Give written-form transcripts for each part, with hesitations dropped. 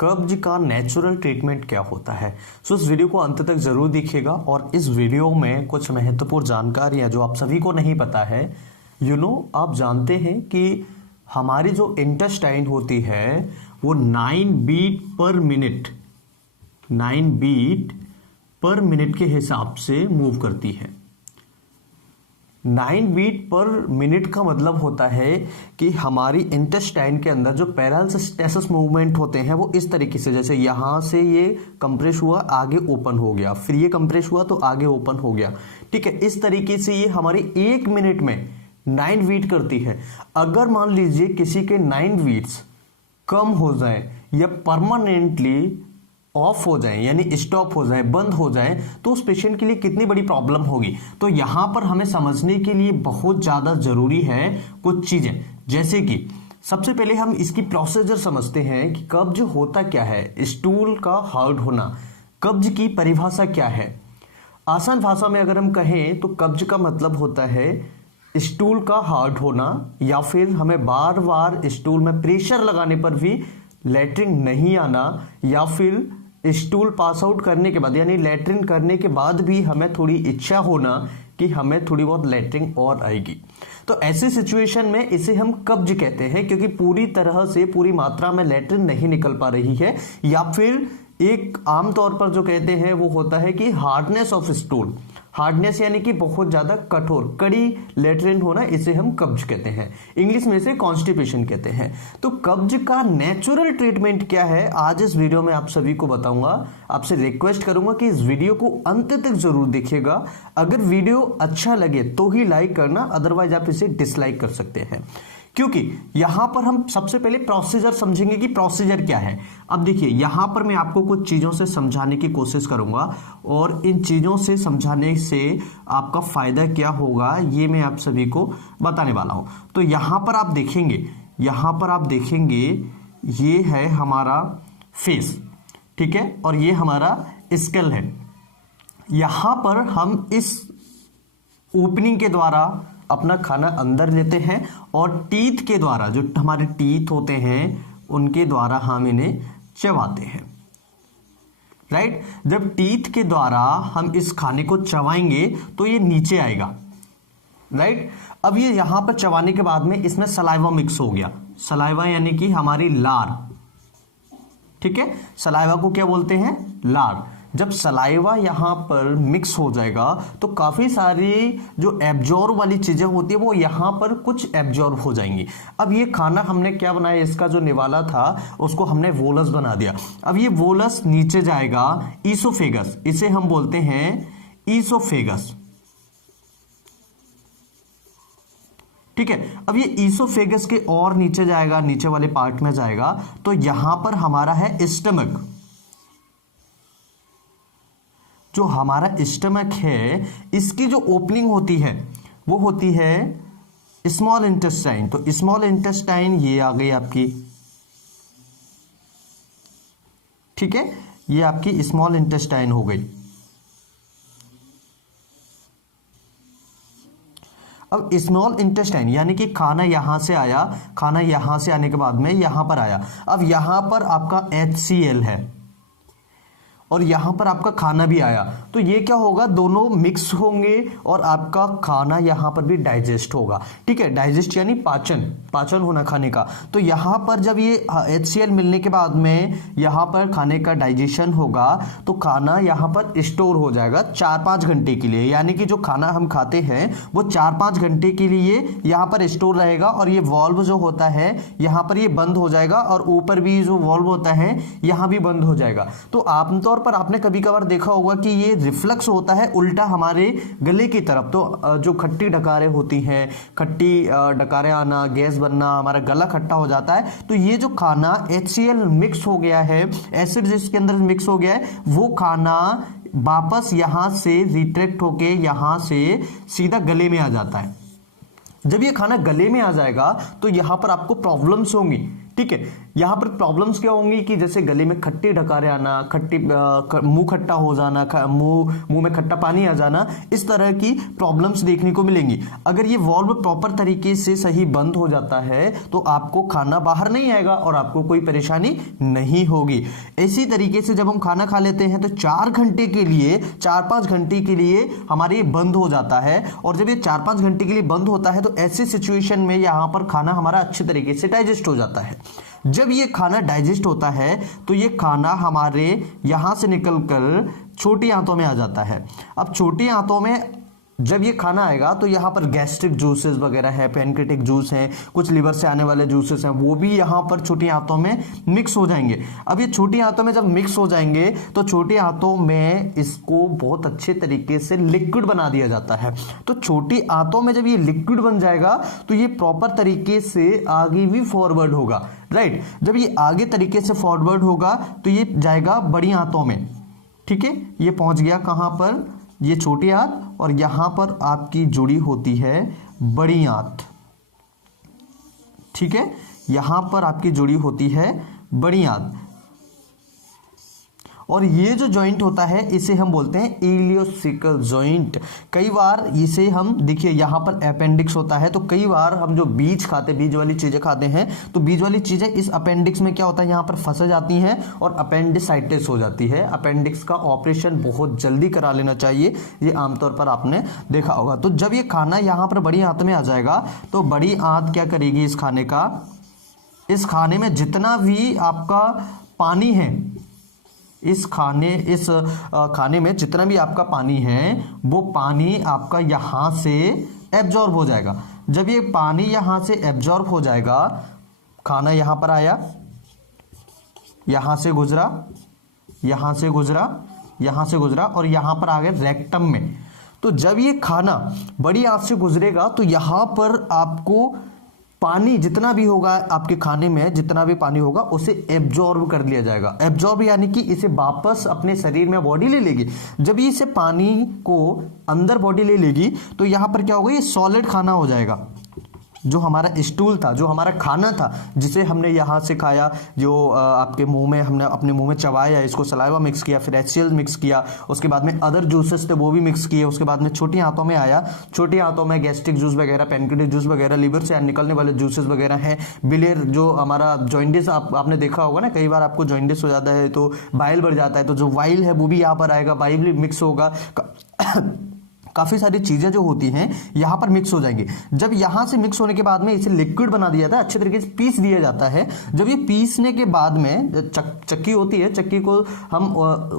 कब्ज का natural treatment क्या होता है। इस वीडियो को अंत तक जरूर देखिएगा और इस वीडियो में कुछ महत्वपूर्ण जानकारियां जो आप सभी को नहीं पता है। आप जानते हैं कि हमारी जो इंटेस्टाइन होती है वो 9 बीट पर मिनट के हिसाब से मूव करती है। 9 बीट पर मिनट का मतलब होता है कि हमारी इंटेस्टाइन के अंदर जो पैरासिस्टेसिस मूवमेंट होते हैं वो इस तरीके से, जैसे यहां से ये कंप्रेस हुआ आगे ओपन हो गया, फिर ये कंप्रेस हुआ तो आगे ओपन हो गया। ठीक है, इस तरीके से ये हमारी 1 मिनट में 9 बीट करती है। अगर मान लीजिए किसी के 9 बीट्स कम हो जाए या परमानेंटली ऑफ हो जाए यानी स्टॉप हो जाए, बंद हो जाए, तो उस पेशेंट के लिए कितनी बड़ी प्रॉब्लम होगी। तो यहां पर हमें समझने के लिए बहुत ज्यादा जरूरी है कुछ चीजें, जैसे कि सबसे पहले हम इसकी प्रोसीजर समझते हैं कि कब्ज होता क्या है, स्टूल का हार्ड होना। कब्ज की परिभाषा क्या है? आसान भाषा में अगर हम कहें तो कब्ज का मतलब होता है स्टूल का हार्ड होना, या फिर हमें बार बार स्टूल में प्रेशर लगाने पर भी लैट्रिन नहीं आना, या फिर स्टूल पास आउट करने के बाद यानी लैट्रिन करने के बाद भी हमें थोड़ी इच्छा होना कि हमें थोड़ी बहुत लैट्रिन और आएगी। तो ऐसे सिचुएशन में इसे हम कब्ज कहते हैं, क्योंकि पूरी तरह से पूरी मात्रा में लैट्रिन नहीं निकल पा रही है। या फिर एक आमतौर पर जो कहते हैं वो होता है कि हार्डनेस ऑफ स्टूल, हार्डनेस यानी कि बहुत ज्यादा कठोर कड़ी लैट्रिन होना, इसे हम कब्ज कहते हैं। इंग्लिश में इसे कॉन्स्टिपेशन कहते हैं। तो कब्ज का नेचुरल ट्रीटमेंट क्या है आज इस वीडियो में आप सभी को बताऊंगा। आपसे रिक्वेस्ट करूंगा कि इस वीडियो को अंत तक जरूर देखिएगा। अगर वीडियो अच्छा लगे तो ही लाइक करना, अदरवाइज आप इसे डिसलाइक कर सकते हैं, क्योंकि यहां पर हम सबसे पहले प्रोसीजर समझेंगे कि प्रोसीजर क्या है। अब देखिए, यहां पर मैं आपको कुछ चीजों से समझाने की कोशिश करूंगा और इन चीजों से समझाने से आपका फायदा क्या होगा ये मैं आप सभी को बताने वाला हूं। तो यहां पर आप देखेंगे ये है हमारा फेस, ठीक है, और ये हमारा स्केल है। यहां पर हम इस ओपनिंग के द्वारा अपना खाना अंदर लेते हैं और टीथ के द्वारा, जो हमारे टीथ होते हैं उनके द्वारा हम इन्हें चबाते हैं। राइट, जब टीथ के द्वारा हम इस खाने को चबाएंगे तो ये नीचे आएगा। राइट, अब ये यहां पर चबाने के बाद में इसमें सलाइवा मिक्स हो गया। सलाइवा यानी कि हमारी लार, ठीक है, सलाइवा को क्या बोलते हैं? लार। जब सलाइवा यहां पर मिक्स हो जाएगा तो काफी सारी जो एब्जॉर्ब वाली चीजें होती है वो यहां पर कुछ एब्जॉर्ब हो जाएंगी। अब ये खाना हमने क्या बनाया, इसका जो निवाला था उसको हमने वोलस बना दिया। अब ये वोलस नीचे जाएगा, ईसोफेगस, इसे हम बोलते हैं ईसोफेगस। ठीक है, अब ये ईसोफेगस के और नीचे जाएगा, नीचे वाले पार्ट में जाएगा, तो यहां पर हमारा है स्टमक। जो हमारा स्टमक है इसकी जो ओपनिंग होती है वो होती है स्मॉल इंटेस्टाइन। तो स्मॉल इंटेस्टाइन ये आ गई आपकी, ठीक है, ये आपकी स्मॉल इंटेस्टाइन हो गई। अब स्मॉल इंटेस्टाइन यानी कि खाना यहां से आया, खाना यहां से आने के बाद में यहां पर आया। अब यहां पर आपका HCl है और यहां पर आपका खाना भी आया, तो ये क्या होगा, दोनों मिक्स होंगे और आपका खाना यहां पर भी डाइजेस्ट होगा। ठीक है, डाइजेस्ट यानी पाचन होना खाने का। तो यहां पर जब ये HCl मिलने के बाद में यहां पर खाने का डाइजेशन होगा तो खाना यहां पर स्टोर हो जाएगा 4-5 घंटे के लिए। यानी कि जो खाना हम खाते हैं वो 4-5 घंटे के लिए यहां पर स्टोर रहेगा और ये वॉल्व जो होता है यहां पर ये बंद हो जाएगा और ऊपर भी जो वॉल्व होता है यहां भी बंद हो जाएगा। तो आमतौर पर आपने कभी कभार देखा होगा कि ये रिफ्लक्स होता है उल्टा हमारे गले की तरफ। तो जो खट्टी डकारें होती हैं, खट्टी डकारें आना, गैस बनना, हमारा गला खट्टा हो जाता है, तो ये जो खाना HCl मिक्स हो गया है, एसिड जिसके अंदर मिक्स हो गया है, वो खाना वापस यहां से रिट्रैक्ट होके यहां से सीधा गले में आ जाता है। जब ये खाना गले में आ जाएगा तो यहां पर आपको प्रॉब्लम्स होंगी। ठीक है, यहाँ पर प्रॉब्लम्स क्या होंगी कि जैसे गले में खट्टी डकारे आना, मुंह खट्टा हो जाना, मुंह में खट्टा पानी आ जाना, इस तरह की प्रॉब्लम्स देखने को मिलेंगी। अगर ये वाल्व प्रॉपर तरीके से सही बंद हो जाता है तो आपको खाना बाहर नहीं आएगा और आपको कोई परेशानी नहीं होगी। इसी तरीके से जब हम खाना खा लेते हैं तो 4-5 घंटे के लिए हमारे ये बंद हो जाता है, और जब ये 4-5 घंटे के लिए बंद होता है तो ऐसे सिचुएशन में यहां पर खाना हमारा अच्छे तरीके से डाइजेस्ट हो जाता है। जब ये खाना डाइजेस्ट होता है तो ये खाना हमारे यहां से निकलकर छोटी आंतों में आ जाता है। अब छोटी आंतों में जब ये खाना आएगा तो यहाँ पर गैस्ट्रिक जूसेस वगैरह है, पैनक्रेटिक जूस है, कुछ लिवर से आने वाले जूसेस हैं, वो भी यहाँ पर छोटी आंतों में मिक्स हो जाएंगे। अब ये छोटी आंतों में जब मिक्स हो जाएंगे तो छोटी आंतों में इसको बहुत अच्छे तरीके से लिक्विड बना दिया जाता है। तो छोटी आंतों में जब ये लिक्विड बन जाएगा तो ये प्रॉपर तरीके से आगे भी फॉरवर्ड होगा, राइट। जब ये आगे तरीके से फॉरवर्ड होगा तो ये जाएगा बड़ी आंतों में, ठीक है। ये पहुंच गया कहां पर, ये छोटी आंत, और यहां पर आपकी जुड़ी होती है बड़ी आंत, ठीक है। यहां पर आपकी जुड़ी होती है बड़ी आंत, और ये जो जॉइंट होता है इसे हम बोलते हैं इलियोसिकल जॉइंट। कई बार इसे हम, देखिए यहाँ पर अपेंडिक्स होता है, तो कई बार हम जो बीज खाते, बीज वाली चीजें खाते हैं, तो बीज वाली चीजें इस अपेंडिक्स में क्या होता है, यहाँ पर फंस जाती हैं और अपेंडिसाइटिस हो जाती है। अपेंडिक्स का ऑपरेशन बहुत जल्दी करा लेना चाहिए, ये आमतौर पर आपने देखा होगा। तो जब ये खाना यहाँ पर बड़ी आंत में आ जाएगा तो बड़ी आंत क्या करेगी, इस खाने में जितना भी आपका पानी है, इस खाने में जितना भी आपका पानी है वो पानी आपका यहां से एब्जॉर्ब हो जाएगा। जब ये पानी यहां से एब्जॉर्ब हो जाएगा, खाना यहां पर आया, यहां से गुजरा, यहां से गुजरा, यहां से गुजरा, और यहां पर आ गया रेक्टम में। तो जब ये खाना बड़ी आंत से गुजरेगा तो यहां पर आपको पानी जितना भी होगा, आपके खाने में जितना भी पानी होगा उसे एब्जॉर्ब कर लिया जाएगा। एब्जॉर्ब यानी कि इसे वापस अपने शरीर में बॉडी ले लेगी। जब ये इसे पानी को अंदर बॉडी ले लेगी तो यहां पर क्या होगा, ये सॉलिड खाना हो जाएगा। जो हमारा स्टूल था, जो हमारा खाना था, जिसे हमने यहाँ से खाया, जो आपके मुंह में हमने अपने मुंह में चबाया, इसको सलाइवा मिक्स किया, फिर HCl मिक्स किया, उसके बाद में अदर जूसेस थे वो भी मिक्स किए, उसके बाद में छोटी आंतों में आया। छोटी आंतों में गैस्ट्रिक जूस वगैरह, पैनक्रेटिक जूस वगैरह, लिवर से निकलने वाले जूसेस वगैरह हैं। बिलेर जो हमारा जॉइंडिस, आपने देखा होगा ना, कई बार आपको जॉइंडिस हो जाता है तो बाइल बढ़ जाता है, तो जो वाइल है वो भी यहाँ पर आएगा, बाइल भी मिक्स होगा। काफी सारी चीजें जो होती हैं यहां पर मिक्स हो जाएंगी। जब यहां से मिक्स होने के बाद में इसे लिक्विड बना दिया जाता है, अच्छे तरीके से पीस दिया जाता है। जब ये पीसने के बाद में चक्की होती है, चक्की को हम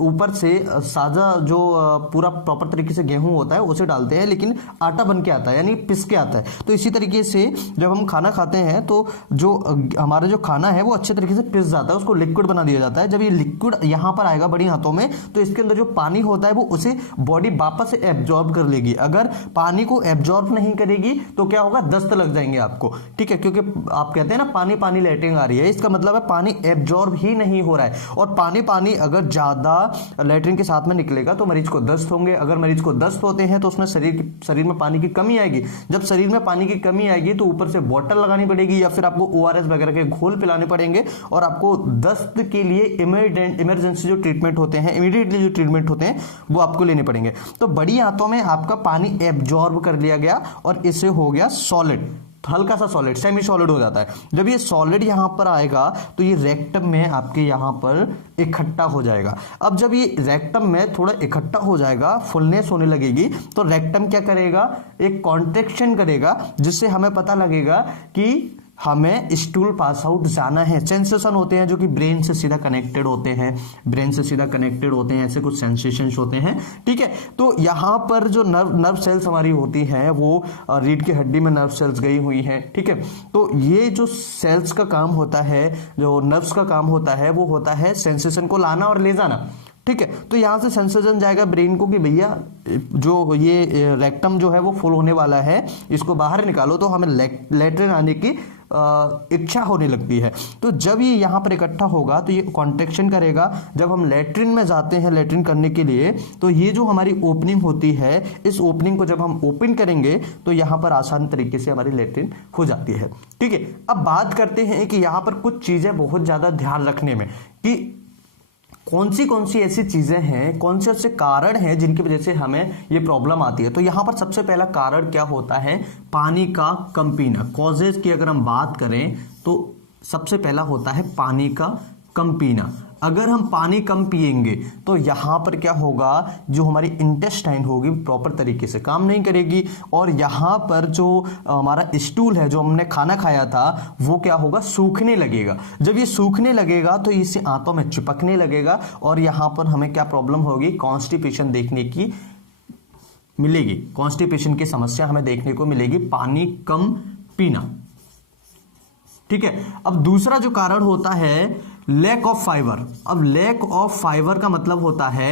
ऊपर से साजा जो पूरा प्रॉपर तरीके से गेहूं होता है उसे डालते हैं, लेकिन आटा बन के आता है, यानी पिस के आता है। तो इसी तरीके से जब हम खाना खाते हैं तो जो हमारा जो खाना है वो अच्छे तरीके से पिस जाता है, उसको लिक्विड बना दिया जाता है। जब ये लिक्विड यहां पर आएगा बड़ी हाथों में तो इसके अंदर जो पानी होता है वो उसे बॉडी वापस से एब्जॉर्ब कर लेगी। अगर पानी को एब्जॉर्ब नहीं करेगी तो क्या होगा, दस्त लग जाएंगे आपको, ठीक है। क्योंकि आप कहते हैं ना पानी पानी लैट्रिन आ रही है, इसका मतलब है पानी एब्जॉर्ब ही नहीं हो रहा है। और पानी अगर ज्यादा लैट्रिन के साथ में निकलेगा तो मरीज को दस्त होंगे। अगर मरीज को दस्त होते हैं तो उसमें शरीर में पानी की कमी आएगी। जब शरीर में पानी की कमी आएगी तो ऊपर से बोतल लगानी पड़ेगी या फिर आपको ORS वगैरह के घोल पिलाने पड़ेंगे, और आपको दस्त के लिए इमरजेंसी जो ट्रीटमेंट होते हैं, इमीडिएटली जो ट्रीटमेंट होते हैं वो आपको लेने पड़ेंगे। तो बड़ी आंतों में आपका पानी एब्जॉर्ब कर लिया गया और इसे हो गया सॉलिड, हल्का सा सॉलिड, सेमी सॉलिड हो जाता है। जब ये सॉलिड यहां पर आएगा तो ये रेक्टम में आपके यहां पर इकट्ठा हो जाएगा। अब जब ये रेक्टम में थोड़ा इकट्ठा हो जाएगा, फुलनेस होने लगेगी, तो रेक्टम क्या करेगा, एक कॉन्ट्रैक्शन करेगा, जिससे हमें पता लगेगा कि हमें स्टूल पास आउट जाना है। सेंसेशन होते हैं जो कि ब्रेन से सीधा कनेक्टेड होते हैं, ऐसे कुछ सेंसेशंस होते हैं, ठीक है। तो यहाँ पर जो नर्व सेल्स हमारी होती हैं वो रीढ़ की हड्डी में नर्व सेल्स गई हुई हैं, ठीक है। तो ये जो सेल्स का काम होता है, जो नर्व्स का काम होता है वो होता है सेंसेशन को लाना और ले जाना। ठीक है। तो यहाँ से सेंसेशन जाएगा ब्रेन को कि भैया जो ये रेक्टम जो है वो फुल होने वाला है, इसको बाहर निकालो, तो हमें लेट्रिन आने की इच्छा होने लगती है। तो जब ये यहाँ पर इकट्ठा होगा तो ये कॉन्ट्रैक्शन करेगा। जब हम लेट्रिन में जाते हैं लेट्रिन करने के लिए, तो ये जो हमारी ओपनिंग होती है, इस ओपनिंग को जब हम ओपन करेंगे तो यहाँ पर आसान तरीके से हमारी लेट्रिन हो जाती है। ठीक है। अब बात करते हैं कि यहाँ पर कुछ चीजें बहुत ज्यादा ध्यान रखने में कि कौन सी ऐसी चीजें हैं, कौन से ऐसे कारण हैं जिनकी वजह से हमें ये प्रॉब्लम आती है। तो यहां पर सबसे पहला कारण क्या होता है, पानी का कम पीना। कॉजेज की अगर हम बात करें तो सबसे पहला होता है पानी का कम पीना। अगर हम पानी कम पिएंगे तो यहाँ पर क्या होगा, जो हमारी इंटेस्टाइन होगी प्रॉपर तरीके से काम नहीं करेगी, और यहाँ पर जो हमारा स्टूल है, जो हमने खाना खाया था, वो क्या होगा, सूखने लगेगा। जब ये सूखने लगेगा तो इससे आंतों में चिपकने लगेगा, और यहाँ पर हमें क्या प्रॉब्लम होगी, कॉन्स्टिपेशन देखने की मिलेगी। कॉन्स्टिपेशन की समस्या हमें देखने को मिलेगी, पानी कम पीना। ठीक है। अब दूसरा जो कारण होता है लैक ऑफ फाइबर। अब लैक ऑफ फाइबर का मतलब होता है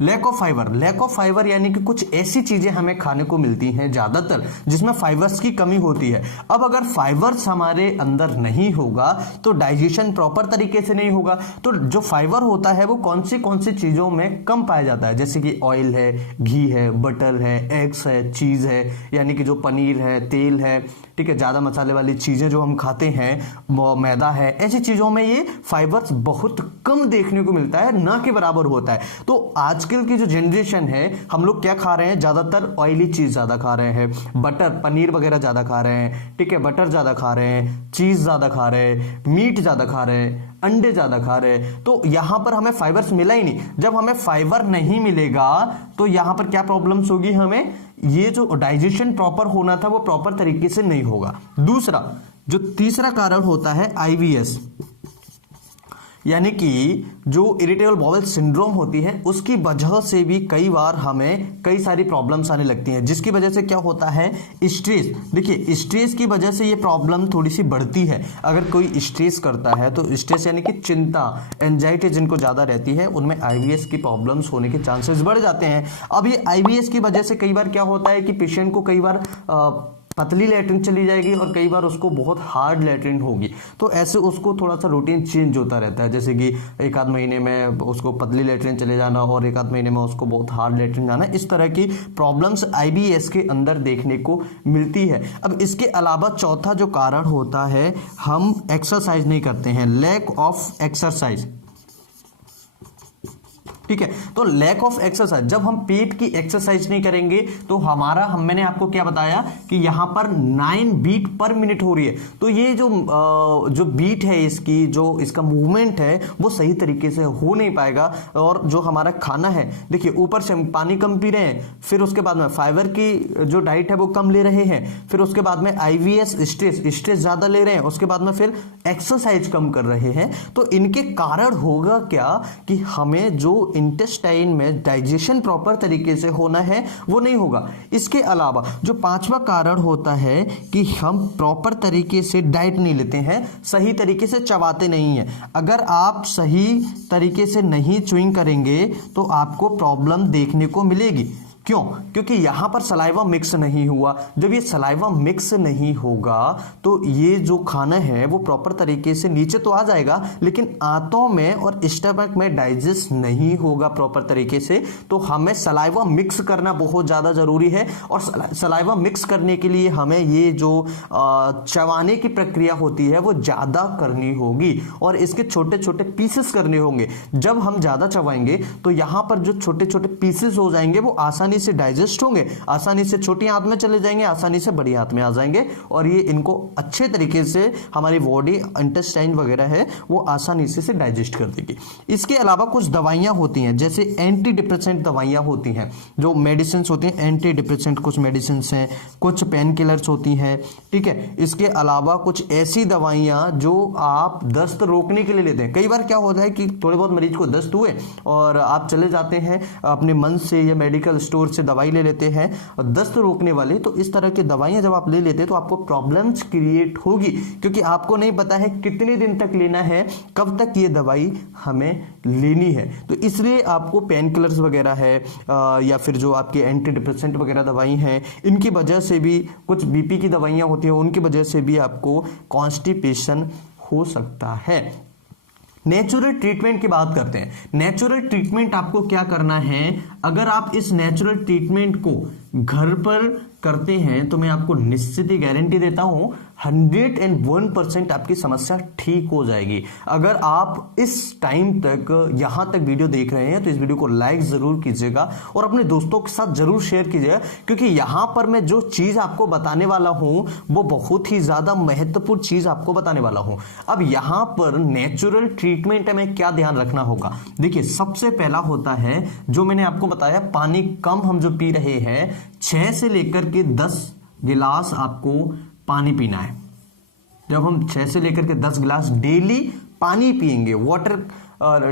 लैक ऑफ फाइबर यानी कि कुछ ऐसी चीजें हमें खाने को मिलती हैं ज्यादातर जिसमें फाइबर्स की कमी होती है। अब अगर फाइबर्स हमारे अंदर नहीं होगा तो डाइजेशन प्रॉपर तरीके से नहीं होगा। तो जो फाइबर होता है वो कौन सी चीजों में कम पाया जाता है, जैसे कि ऑयल है, घी है, बटर है, एग्स है, चीज है, यानी कि जो पनीर है, तेल है, ठीक है, ज्यादा मसाले वाली चीजें जो हम खाते हैं, मैदा है, ऐसी चीजों में ये फाइबर्स बहुत कम देखने को मिलता है, ना के बराबर होता है। तो आजकल की जो जनरेशन है, हम लोग क्या खा रहे हैं, ज्यादातर ऑयली चीज ज्यादा खा रहे हैं, बटर पनीर वगैरह ज्यादा खा रहे हैं, ठीक है, बटर ज्यादा खा रहे हैं, चीज ज्यादा खा रहे हैं, मीट ज्यादा खा रहे हैं, अंडे ज्यादा खा रहे हैं। तो यहां पर हमें फाइबर्स मिला ही नहीं। जब हमें फाइबर नहीं मिलेगा तो यहां पर क्या प्रॉब्लम्स होगी, हमें ये जो डाइजेशन प्रॉपर होना था वो प्रॉपर तरीके से नहीं होगा। दूसरा जो तीसरा कारण होता है आईबीएस, यानी कि जो इरिटेबल बाउल सिंड्रोम होती है, उसकी वजह से भी कई बार हमें कई सारी प्रॉब्लम्स आने लगती हैं, जिसकी वजह से क्या होता है, स्ट्रेस। देखिए स्ट्रेस की वजह से ये प्रॉब्लम थोड़ी सी बढ़ती है। अगर कोई स्ट्रेस करता है तो स्ट्रेस यानी कि चिंता, एंजाइटी जिनको ज्यादा रहती है, उनमें आईबीएस की प्रॉब्लम्स होने के चांसेस बढ़ जाते हैं। अब ये आईबीएस की वजह से कई बार क्या होता है कि पेशेंट को कई बार पतली लैट्रिन चली जाएगी और कई बार उसको बहुत हार्ड लैट्रिन होगी। तो ऐसे उसको थोड़ा सा रूटीन चेंज होता रहता है, जैसे कि एक आध महीने में उसको पतली लैट्रिन चले जाना और एक आध महीने में उसको बहुत हार्ड लैट्रिन जाना। इस तरह की प्रॉब्लम्स आईबीएस के अंदर देखने को मिलती है। अब इसके अलावा चौथा जो कारण होता है, हम एक्सरसाइज नहीं करते हैं, लैक ऑफ एक्सरसाइज। ठीक है। तो लैक ऑफ एक्सरसाइज, जब हम पेट की एक्सरसाइज नहीं करेंगे तो मैंने आपको क्या बताया कि यहां पर 9 बीट पर मिनट हो रही है। तो ये जो बीट है इसकी, जो इसका मूवमेंट है वो सही तरीके से हो नहीं पाएगा। और जो हमारा खाना है, देखिए ऊपर से हम पानी कम पी रहे हैं, फिर उसके बाद में फाइबर की जो डाइट है वो कम ले रहे हैं, फिर उसके बाद में आईबीएस स्ट्रेस ज्यादा ले रहे हैं, उसके बाद में फिर एक्सरसाइज कम कर रहे हैं। तो इनके कारण होगा क्या कि हमें जो इंटेस्टाइन में डाइजेशन प्रॉपर तरीके से होना है वो नहीं होगा। इसके अलावा जो पांचवा कारण होता है कि हम प्रॉपर तरीके से डाइट नहीं लेते हैं, सही तरीके से चबाते नहीं हैं। अगर आप सही तरीके से नहीं च्यूइंग करेंगे तो आपको प्रॉब्लम देखने को मिलेगी। क्यों? क्योंकि यहां पर सलाइवा मिक्स नहीं हुआ। जब ये सलाइवा मिक्स नहीं होगा तो ये जो खाना है वो प्रॉपर तरीके से नीचे तो आ जाएगा, लेकिन आंतों में और स्टमक में डाइजेस्ट नहीं होगा प्रॉपर तरीके से। तो हमें सलाइवा मिक्स करना बहुत ज्यादा जरूरी है, और सलाइवा मिक्स करने के लिए हमें ये जो चबाने की प्रक्रिया होती है वो ज्यादा करनी होगी, और इसके छोटे छोटे पीसेस करने होंगे। जब हम ज्यादा चबाएंगे तो यहां पर जो छोटे छोटे पीसेस हो जाएंगे वो आसानी से डाइजेस्ट होंगे, आसानी से छोटी आंत में चले जाएंगे, आसानी से बड़ी आंत में आ जाएंगे, और ये इनको अच्छे तरीके से हमारी बॉडी इंटेस्टाइन वगैरह है वो आसानी से डाइजेस्ट कर देगी। इसके अलावा कुछ दवाइयां होती हैं, जैसे एंटी डिप्रेसेंट दवाइयां होती हैं, जो मेडिसिन होती हैं एंटी डिप्रेसेंट, कुछ मेडिसिन हैं, कुछ पेन किलर्स होती हैं। ठीक है। इसके अलावा कुछ ऐसी दवाइयां जो आप दस्त रोकने के लिए लेते हैं। कई बार क्या होता है कि थोड़े बहुत मरीज को दस्त हुए और आप चले जाते हैं अपने मन से या मेडिकल स्टोर स्टोर से दवाई ले लेते हैं और दस्त रोकने वाले, तो इस तरह की दवाइयां जब आप ले लेते हैं तो आपको प्रॉब्लम्स क्रिएट होगी, क्योंकि आपको नहीं पता है कितने दिन तक लेना है, कब तक ये दवाई हमें लेनी है। तो इसलिए आपको पेन किलर्स वगैरह है या फिर जो आपके एंटी डिप्रेसेंट वगैरह दवाई हैं, इनकी वजह से भी, कुछ बीपी की दवाइयां होती हैं उनकी वजह से भी आपको कॉन्स्टिपेशन हो सकता है। नेचुरल ट्रीटमेंट की बात करते हैं। नेचुरल ट्रीटमेंट आपको क्या करना है, अगर आप इस नेचुरल ट्रीटमेंट को घर पर करते हैं तो मैं आपको निश्चित ही गारंटी देता हूं 101% आपकी समस्या ठीक हो जाएगी। अगर आप इस टाइम तक यहां तक वीडियो देख रहे हैं तो इस वीडियो को लाइक जरूर कीजिएगा और अपने दोस्तों के साथ जरूर शेयर कीजिएगा, क्योंकि यहां पर मैं जो चीज आपको बताने वाला हूं वो बहुत ही ज्यादा महत्वपूर्ण चीज आपको बताने वाला हूं। अब यहां पर नेचुरल ट्रीटमेंट में क्या ध्यान रखना होगा, देखिए सबसे पहला होता है जो मैंने आपको बताया, पानी कम हम जो पी रहे हैं, 6 से लेकर के 10 गिलास आपको पानी पीना है। जब हम 6 से लेकर के 10 गिलास डेली पानी पिएंगे, वाटर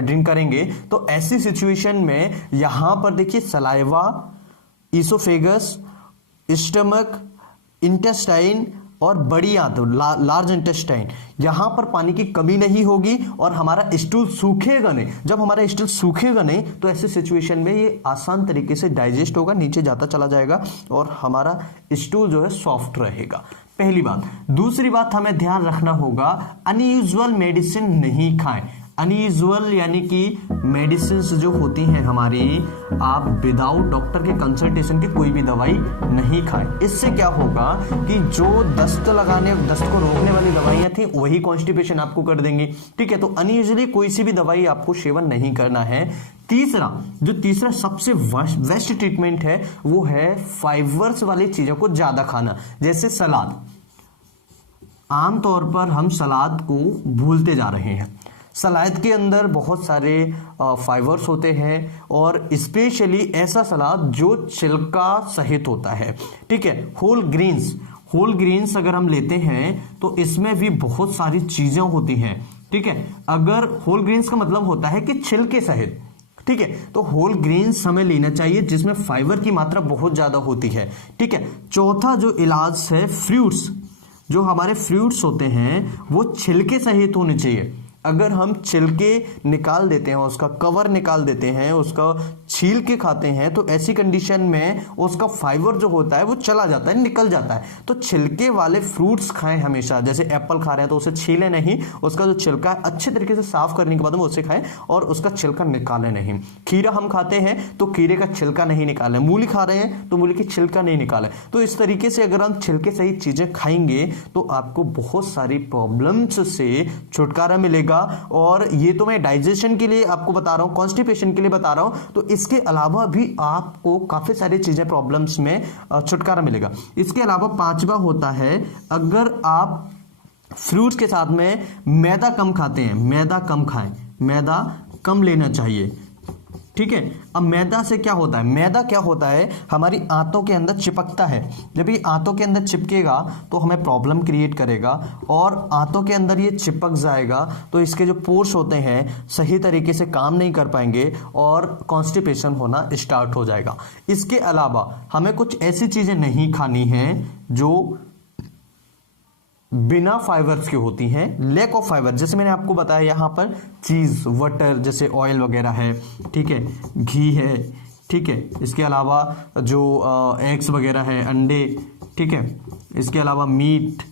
ड्रिंक करेंगे, तो ऐसी सिचुएशन में यहां पर देखिए सलाइवा, इसोफेगस, स्टमक, इंटेस्टाइन और बड़ी आंत लार्ज इंटेस्टाइन, यहां पर पानी की कमी नहीं होगी और हमारा स्टूल सूखेगा नहीं। जब हमारा स्टूल सूखेगा नहीं तो ऐसे सिचुएशन में ये आसान तरीके से डाइजेस्ट होगा, नीचे जाता चला जाएगा और हमारा स्टूल जो है सॉफ्ट रहेगा। पहली बात। दूसरी बात हमें ध्यान रखना होगा, अनयूजुअल मेडिसिन नहीं खाएं। अनयूजुअल यानी कि मेडिसिन जो होती हैं हमारी, आप विदाउट डॉक्टर के कंसल्टेशन की कोई भी दवाई नहीं खाएं। इससे क्या होगा कि जो दस्त को रोकने वाली दवाइयां थी वही कॉन्स्टिपेशन आपको कर देंगी। ठीक है, तो अनयूजुअली कोई सी भी दवाई आपको सेवन नहीं करना है। तीसरा सबसे बेस्ट ट्रीटमेंट है वो है फाइबर्स वाली चीजों को ज्यादा खाना, जैसे सलाद। आमतौर पर हम सलाद को भूलते जा रहे हैं। सलाद के अंदर बहुत सारे फाइबर्स होते हैं और स्पेशली ऐसा सलाद जो छिलका सहित होता है। ठीक है, होल ग्रेन्स अगर हम लेते हैं तो इसमें भी बहुत सारी चीजें होती हैं। ठीक है, अगर होल ग्रेन्स का मतलब होता है कि छिलके सहित, ठीक है, तो होल ग्रेन्स हमें लेना चाहिए जिसमें फाइबर की मात्रा बहुत ज्यादा होती है। ठीक है, चौथा जो इलाज है, फ्रूट्स, जो हमारे फ्रूट्स होते हैं वो छिलके सहित होने चाहिए। अगर हम छिलके निकाल देते हैं, उसका कवर निकाल देते हैं, उसका छील के खाते हैं, तो ऐसी कंडीशन में उसका फाइबर जो होता है वो चला जाता है, निकल जाता है। तो छिलके वाले फ्रूट्स खाएं हमेशा। जैसे एप्पल खा रहे हैं तो उसे छीलें नहीं, उसका जो छिलका है अच्छे तरीके से साफ करने के बाद में उसे खाएं और उसका छिलका निकालें नहीं। खीरा हम खाते हैं तो खीरे का छिलका नहीं निकालें। मूली खा रहे हैं तो मूली की छिलका नहीं निकालें। तो इस तरीके से अगर हम छिलके सहित चीजें खाएंगे तो आपको बहुत सारी प्रॉब्लम्स से छुटकारा मिलेगा। और ये तो मैं डाइजेशन के लिए आपको बता रहा हूं, कॉन्स्टिपेशन के लिए बता रहा हूं, तो इसके अलावा भी आपको काफी सारी चीजें, प्रॉब्लम्स में छुटकारा मिलेगा। इसके अलावा पांचवा होता है, अगर आप फ्रूट्स के साथ में मैदा कम खाते हैं, मैदा कम खाएं, मैदा कम लेना चाहिए। ठीक है, अब मैदा से क्या होता है, मैदा क्या होता है, हमारी आंतों के अंदर चिपकता है। जब ये आंतों के अंदर चिपकेगा तो हमें प्रॉब्लम क्रिएट करेगा और आंतों के अंदर ये चिपक जाएगा तो इसके जो पोर्स होते हैं सही तरीके से काम नहीं कर पाएंगे और कॉन्स्टिपेशन होना स्टार्ट हो जाएगा। इसके अलावा हमें कुछ ऐसी चीजें नहीं खानी है जो बिना फाइबर्स की होती हैं, लैक ऑफ फाइबर। जैसे मैंने आपको बताया यहाँ पर चीज, बटर, जैसे ऑयल वगैरह है, ठीक है, घी है, ठीक है, इसके अलावा जो एग्स वगैरह है, अंडे, ठीक है, इसके अलावा मीट,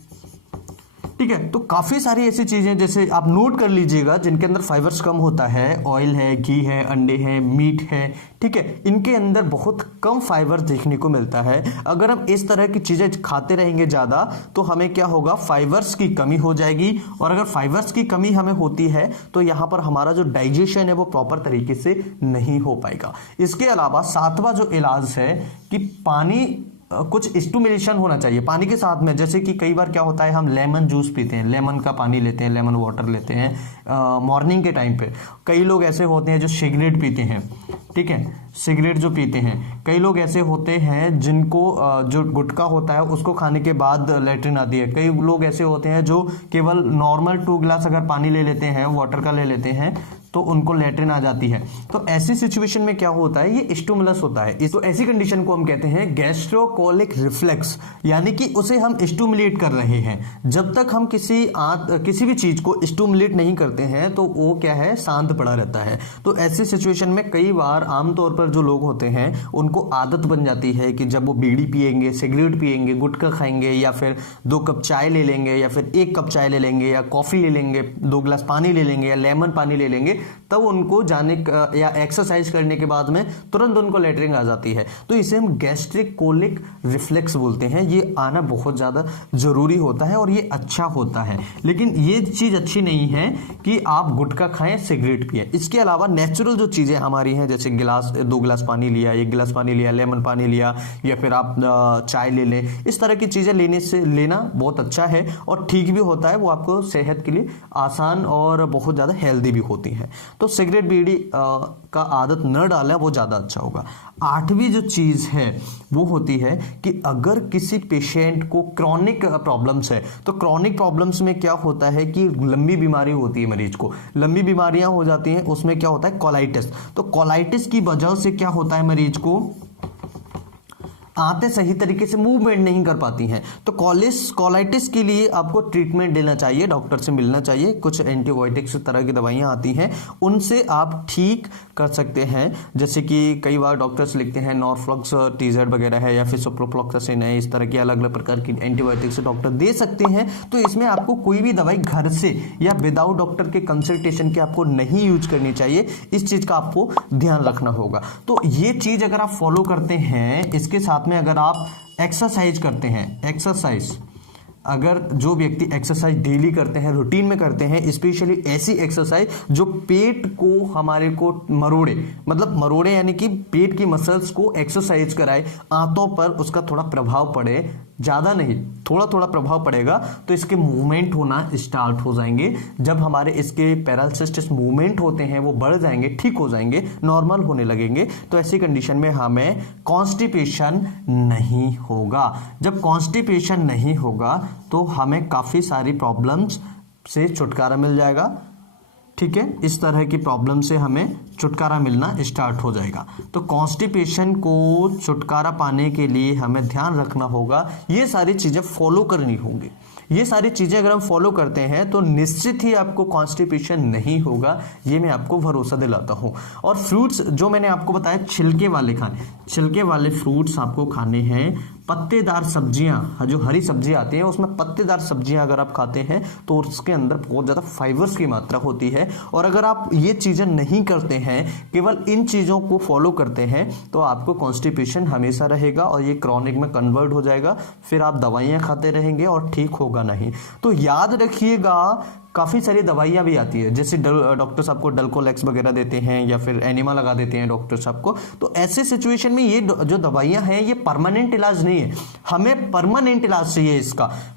ठीक है। तो काफी सारी ऐसी चीजें जैसे आप नोट कर लीजिएगा जिनके अंदर फाइबर्स कम होता है, ऑयल है, घी है, अंडे है, मीट है, ठीक है, इनके अंदर बहुत कम फाइबर देखने को मिलता है। अगर हम इस तरह की चीजें खाते रहेंगे ज्यादा तो हमें क्या होगा, फाइबर्स की कमी हो जाएगी और अगर फाइबर्स की कमी हमें होती है तो यहां पर हमारा जो डाइजेशन है वो प्रॉपर तरीके से नहीं हो पाएगा। इसके अलावा सातवां जो इलाज है कि पानी, कुछ स्टिमुलेशन होना चाहिए पानी के साथ में। जैसे कि कई बार क्या होता है, हम लेमन जूस पीते हैं, लेमन का पानी लेते हैं, लेमन वाटर लेते हैं मॉर्निंग के टाइम पे। कई लोग ऐसे होते हैं जो सिगरेट पीते हैं, ठीक है, सिगरेट जो पीते हैं, कई लोग ऐसे होते हैं जिनको जो गुटखा होता है उसको खाने के बाद लेटरिन आती है। कई लोग ऐसे होते हैं जो केवल नॉर्मल 2 गिलास अगर पानी ले लेते हैं, वाटर का ले लेते हैं, तो उनको लेटरिन आ जाती है। तो ऐसी सिचुएशन में क्या होता है, ये स्टिमुलस होता है। तो ऐसी कंडीशन को हम कहते हैं गैस्ट्रोकोलिक रिफ्लेक्स, यानी कि उसे हम स्टिमुलेट कर रहे हैं। जब तक हम किसी भी चीज को स्टिमुलेट नहीं करते हैं तो वो क्या है, शांत पड़ा रहता है। तो ऐसी सिचुएशन में कई बार आमतौर पर जो लोग होते हैं उनको आदत बन जाती है कि जब वो बीड़ी पिएंगे, सिगरेट पिएंगे, गुटखा खाएंगे, या फिर 2 कप चाय ले लेंगे, या फिर 1 कप चाय ले लेंगे, या कॉफी ले लेंगे, 2 गिलास पानी ले लेंगे, या लेमन पानी ले लेंगे, तब उनको जाने या एक्सरसाइज करने के बाद में तुरंत उनको लेटरिन आ जाती है। तो इसे हम गैस्ट्रिक कोलिक रिफ्लेक्स बोलते हैं। ये आना बहुत ज्यादा जरूरी होता है और ये अच्छा होता है, लेकिन ये चीज अच्छी नहीं है कि आप गुटखा खाएं, सिगरेट पिए। इसके अलावा नेचुरल जो चीजें हमारी हैं, जैसे 2 गिलास पानी लिया, 1 गिलास पानी लिया, लेमन पानी लिया, या फिर आप चाय ले लें, इस तरह की चीजें लेना बहुत अच्छा है और ठीक भी होता है। वो आपको सेहत के लिए आसान और बहुत ज्यादा हेल्दी भी होती है। तो सिगरेट बीड़ी का आदत न डालें, वो ज्यादा अच्छा होगा। 8वीं जो चीज है वो होती है कि अगर किसी पेशेंट को क्रॉनिक प्रॉब्लम्स है, तो क्रॉनिक प्रॉब्लम्स में क्या होता है कि लंबी बीमारी होती है, मरीज को लंबी बीमारियां हो जाती हैं। उसमें क्या होता है, कोलाइटिस। तो कोलाइटिस की वजह से क्या होता है, मरीज को आंतें सही तरीके से मूवमेंट नहीं कर पाती हैं। तो कोलाइटिस के लिए आपको ट्रीटमेंट लेना चाहिए, डॉक्टर से मिलना चाहिए। कुछ एंटीबायोटिक्स तरह की दवाइयां आती हैं, उनसे आप ठीक कर सकते हैं। जैसे कि कई बार डॉक्टर्स लिखते हैं नॉरफ्लॉक्स टीजेड वगैरह है, या फिर सिप्रोफ्लॉक्सासिन है, इस तरह की अलग अलग प्रकार की एंटीबायोटिक्स डॉक्टर दे सकते हैं। तो इसमें आपको कोई भी दवाई घर से या विदाउट डॉक्टर के कंसल्टेशन के आपको नहीं यूज करनी चाहिए। इस चीज का आपको ध्यान रखना होगा। तो ये चीज अगर आप फॉलो करते हैं, इसके साथ में अगर आप एक्सरसाइज करते हैं, एक्सरसाइज अगर जो व्यक्ति एक्सरसाइज डेली करते हैं, रूटीन में करते हैं, स्पेशली ऐसी एक्सरसाइज जो पेट को हमारे को मरोड़े यानी कि पेट की मसल्स को एक्सरसाइज कराए, आंतों पर उसका थोड़ा प्रभाव पड़े, ज्यादा नहीं, थोड़ा थोड़ा प्रभाव पड़ेगा, तो इसके मूवमेंट होना स्टार्ट हो जाएंगे। जब हमारे इसके पैरासिस्टिस मूवमेंट होते हैं वो बढ़ जाएंगे, ठीक हो जाएंगे, नॉर्मल होने लगेंगे। तो ऐसी कंडीशन में हमें कॉन्स्टिपेशन नहीं होगा। जब कॉन्स्टिपेशन नहीं होगा तो हमें काफी सारी प्रॉब्लम्स से छुटकारा मिल जाएगा। ठीक है, इस तरह की प्रॉब्लम से हमें छुटकारा मिलना स्टार्ट हो जाएगा। तो कॉन्स्टिपेशन को छुटकारा पाने के लिए हमें ध्यान रखना होगा, ये सारी चीजें फॉलो करनी होंगी। ये सारी चीजें अगर हम फॉलो करते हैं तो निश्चित ही आपको कॉन्स्टिपेशन नहीं होगा, ये मैं आपको भरोसा दिलाता हूं। और फ्रूट्स जो मैंने आपको बताया, छिलके वाले फ्रूट्स आपको खाने हैं। पत्तेदार सब्जियां, जो हरी सब्जी आती हैं उसमें पत्तेदार सब्जियां अगर आप खाते हैं तो उसके अंदर बहुत ज्यादा फाइबर्स की मात्रा होती है। और अगर आप ये चीजें नहीं करते हैं, केवल इन चीजों को फॉलो करते हैं, तो आपको कॉन्स्टिपेशन हमेशा रहेगा और ये क्रॉनिक में कन्वर्ट हो जाएगा। फिर आप दवाइयां खाते रहेंगे और ठीक होगा नहीं। तो याद रखिएगा, काफी सारी दवाइयां भी आती है, जैसे डॉक्टर्स आपको डल्कोलेक्स वगैरह देते हैं या फिर एनिमा लगा देते हैं डॉक्टर्स आपको। तो ऐसे सिचुएशन में ये जो दवाइयां हैं ये परमानेंट इलाज नहीं है, हमें परमानेंट इलाज चाहिए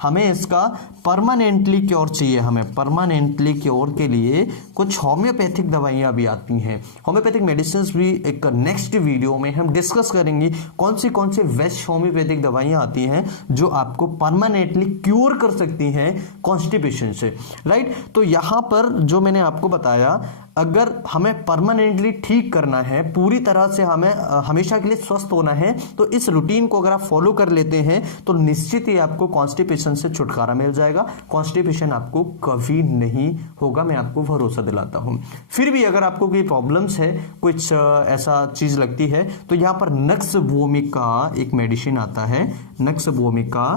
हमें इसका परमानेंटली क्योर चाहिए। हमें परमानेंटली क्योर के लिए कुछ होम्योपैथिक दवाइयां भी आती हैं। होम्योपैथिक मेडिसिन भी एक नेक्स्ट वीडियो में हम डिस्कस करेंगे, कौन सी बेस्ट होम्योपैथिक दवाइयां आती हैं जो आपको परमानेंटली क्योर कर सकती हैं कॉन्स्टिपेशन से, राइट। तो यहां पर जो मैंने आपको बताया, अगर हमें परमानेंटली ठीक करना है, पूरी तरह से हमें हमेशा के लिए स्वस्थ होना है, तो इस रूटीन को अगर आप फॉलो कर लेते हैं तो निश्चित ही आपको कॉन्स्टिपेशन से छुटकारा मिल जाएगा। कॉन्स्टिपेशन आपको कभी नहीं होगा, मैं आपको भरोसा दिलाता हूं। फिर भी अगर आपको कोई प्रॉब्लम्स है, कुछ ऐसा चीज लगती है, तो यहां पर नक्स वोमिका एक मेडिसिन आता है, नक्स वोमिका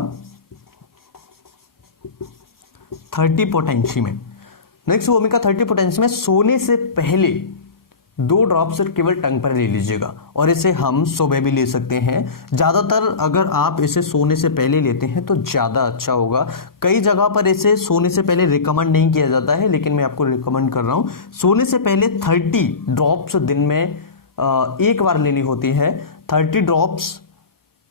30 पोटेंसी में। नेक्स्ट वोमिका 30 पोटेंसी में सोने से पहले 2 ड्रॉप्स केवल टंग पर ले लीजिएगा, और इसे हम सुबह भी ले सकते हैं। ज्यादातर अगर आप इसे सोने से पहले लेते हैं तो ज्यादा अच्छा होगा। कई जगह पर इसे सोने से पहले रिकमेंड नहीं किया जाता है, लेकिन मैं आपको रिकमेंड कर रहा हूं। सोने से पहले 30 ड्रॉप्स दिन में एक बार लेनी होती है। 30 ड्रॉप्स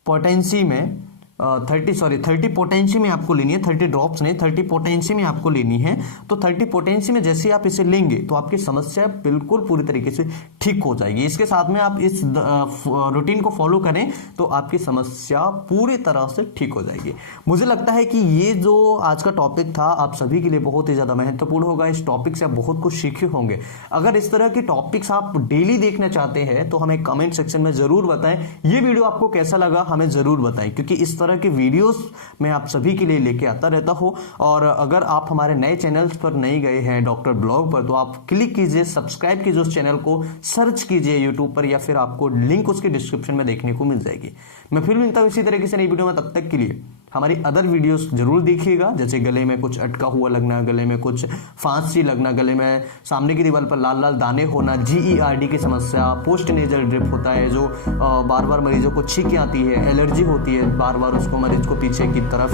पोटेंसी में 30 पोटेंशियम में आपको लेनी है, 30 ड्रॉप्स नहीं, 30 पोटेंशियम में आपको लेनी है। तो 30 पोटेंशियम में जैसे आप इसे लेंगे तो आपकी समस्या बिल्कुल पूरी तरीके से ठीक हो जाएगी। इसके साथ में आप इस रूटीन को फॉलो करें तो आपकी समस्या पूरी तरह से ठीक हो जाएगी। मुझे लगता है कि ये जो आज का टॉपिक था आप सभी के लिए बहुत ही ज्यादा महत्वपूर्ण होगा। इस टॉपिक से आप बहुत कुछ सीखे होंगे। अगर इस तरह के टॉपिक्स आप डेली देखना चाहते हैं तो हमें कमेंट सेक्शन में जरूर बताएं। ये वीडियो आपको कैसा लगा हमें जरूर बताएं, क्योंकि इस तरह के वीडियोस मैं आप सभी के लिए लेके आता रहता हूं। और अगर आप हमारे नए चैनल्स पर नहीं गए हैं डॉक्टर ब्लॉग पर, तो आप क्लिक कीजिए, सब्सक्राइब कीजिए उस चैनल को, सर्च कीजिए यूट्यूब पर, या फिर आपको लिंक उसके डिस्क्रिप्शन में देखने को मिल जाएगी। मैं फिर मिलता हूं इसी तरीके से नई वीडियो में। तब तक के लिए हमारी अदर वीडियोस जरूर देखिएगा, जैसे गले में कुछ अटका हुआ लगना, गले में कुछ फांसी लगना, गले में सामने की दीवार पर लाल लाल दाने होना, GERD की समस्या, पोस्ट नेजल ड्रिप होता है जो बार बार मरीजों को छींकें आती है, एलर्जी होती है, बार बार उसको मरीज को पीछे की तरफ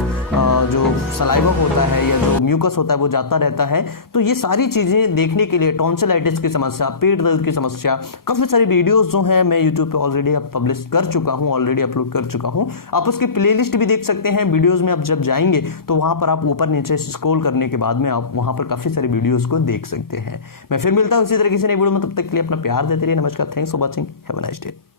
जो सलाइवा होता है या जो म्यूकस होता है वो जाता रहता है। तो ये सारी चीजें देखने के लिए, टॉन्सिलाइटिस की समस्या, पेट दर्द की समस्या, काफी सारी वीडियोस जो है मैं यूट्यूब पे ऑलरेडी पब्लिश कर चुका हूँ, ऑलरेडी अपलोड कर चुका हूँ। आप उसकी प्लेलिस्ट भी देख सकते हैं। वीडियोस में आप जब जाएंगे तो वहां पर आप ऊपर नीचे स्क्रॉल करने के बाद में आप वहां पर काफी सारी वीडियोस को देख सकते हैं। मैं फिर मिलता हूं इसी तरीके से नई वीडियो में। तब तक के लिए अपना प्यार देते रहिए। नमस्कार, thanks for watching, have a nice day.